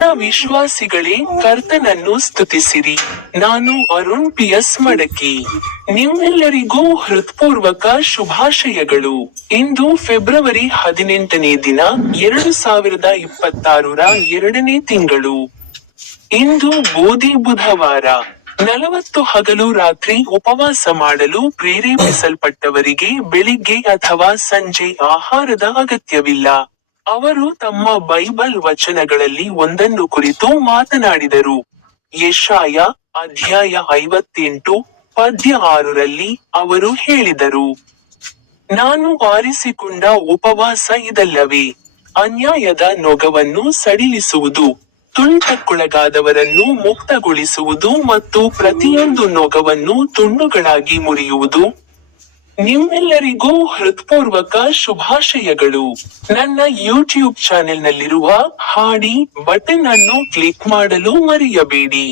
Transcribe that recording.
ವಿಶ್ವಾಸಿಗಳೇ, ಕರ್ತನನ್ನು ಸ್ತುತಿಸಿರಿ. ನಾನು ಅರುಣ್ ಪಿಎಸ್ ಮಡಕಿ. ನಿಮ್ಮೆಲ್ಲರಿಗೂ ಹೃತ್ಪೂರ್ವಕ ಶುಭಾಶಯಗಳು. ಇಂದು ಫೆಬ್ರವರಿ 18ನೇ ದಿನ, 2026ರ 2ನೇ ತಿಂಗಳು. ಇಂದು ಬೋಧಿ ಬುಧವಾರ. 40 ಹಗಲು ರಾತ್ರಿ ಉಪವಾಸ ಮಾಡಲು ಪ್ರೇರೇಪಿಸಲ್ಪಟ್ಟವರಿಗೆ ಬೆಳಿಗ್ಗೆ ಅಥವಾ ಸಂಜೆ ಆಹಾರದ ಅಗತ್ಯವಿಲ್ಲ. ಅವರು ತಮ್ಮ ಬೈಬಲ್ ವಚನಗಳಲ್ಲಿ ಒಂದನ್ನು ಕುರಿತು ಮಾತನಾಡಿದರು. ಯೆಶಾಯ, ಅಧ್ಯಾಯ 58, ಪದ್ಯ 6ರಲ್ಲಿ ಅವರು ಹೇಳಿದರು, ನಾನು ಆರಿಸಿಕೊಂಡ ಉಪವಾಸ ಇದಲ್ಲವೇ? ಅನ್ಯಾಯದ ನೊಗವನ್ನು ಸಡಿಲಿಸುವುದು, ತುಳಿತಕ್ಕೊಳಗಾದವರನ್ನು ಮುಕ್ತಗೊಳಿಸುವುದು ಮತ್ತು ಪ್ರತಿಯೊಂದು ನೊಗವನ್ನು ತುಂಡುಗಳಾಗಿ ಮುರಿಯುವುದು. ನಿಮ್ಮೆಲ್ಲರಿಗೂ ಹೃತ್ಪೂರ್ವಕ ಶುಭಾಶಯಗಳು. ನನ್ನ ಯೂಟ್ಯೂಬ್ ಚಾನೆಲ್ನಲ್ಲಿರುವ ಹಾಡಿ ಬಟನ್ ಅನ್ನು ಕ್ಲಿಕ್ ಮಾಡಲು ಮರೆಯಬೇಡಿ.